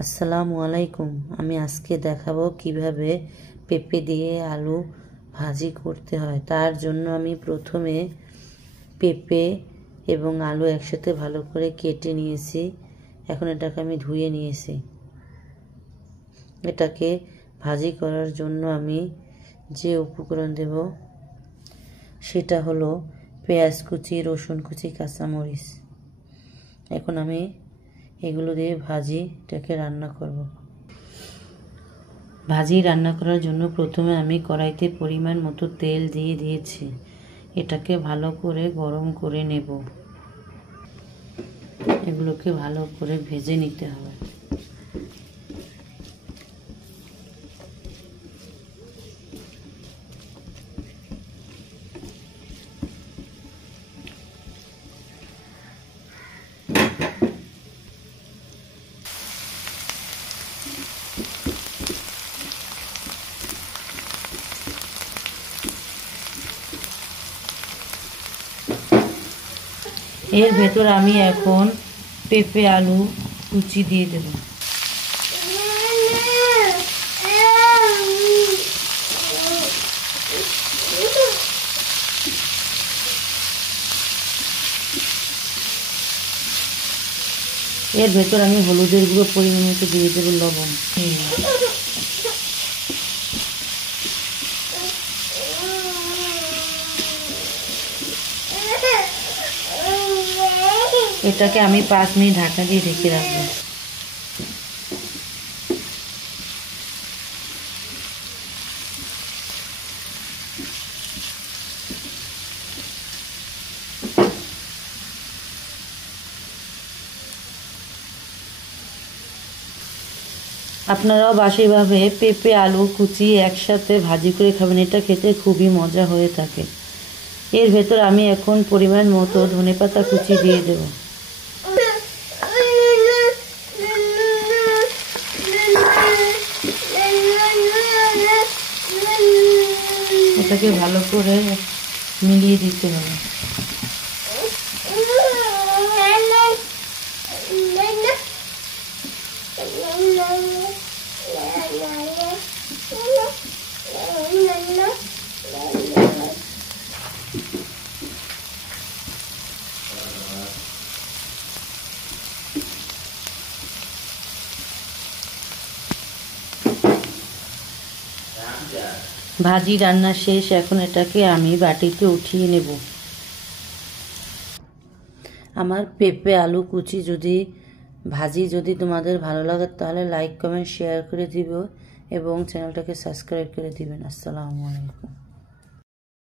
আসসালামু আলাইকুম। আমি আজকে দেখাবো কিভাবে পেঁপে দিয়ে আলু ভাজি করতে হয়। তার জন্য আমি প্রথমে পেঁপে এবং আলু একসাথে ভালো করে কেটে নিয়েছি। এখন এটাকে আমি ধুয়ে নিয়েছি। এটাকে ভাজি করার জন্য আমি যে উপকরণ দেব সেটা হলো পেঁয়াজ কুচি, রসুন কুচি, কাঁচামরিচ। এখন আমি এগুলো দিয়ে ভাজিটাকে রান্না করব। ভাজি রান্না করার জন্য প্রথমে আমি কড়াইতে পরিমাণ মতো তেল দিয়ে দিয়েছি। এটাকে ভালো করে গরম করে নেব। এগুলোকে ভালো করে ভেজে নিতে হবে। এর ভেতর আমি এখন পেঁপে আলু কুচি দিয়ে দেব। এর ভেতর আমি হলুদের গুঁড়ো পরিমাণ মতো দিয়ে দেব, লবণ। এটাকে আমি 5 মিনিট ঢাকা দিয়ে ঢেকে রাখবো। আপনারাও বাসায় এভাবে পেঁপে আলু কুচি একসাথে ভাজি করে খাবেন, এটা খেতে খুবই মজা হয়ে থাকে। এর ভেতর আমি এখন পরিমাণ মতো ধনেপাতা কুচি দিয়ে দেব। এটাকে ভালো করে মিলিয়ে দিতে হবে। ভাজি রান্না শেষ। এখন এটাকে আমি বাটিতে উঠিয়ে নেব। আমার পেঁপে আলু কুচি ভাজি যদি তোমাদের ভালো লাগে তাহলে লাইক কমেন্ট শেয়ার করে দিবে এবং চ্যানেলটাকে সাবস্ক্রাইব করে দিবেন। আসসালামু আলাইকুম।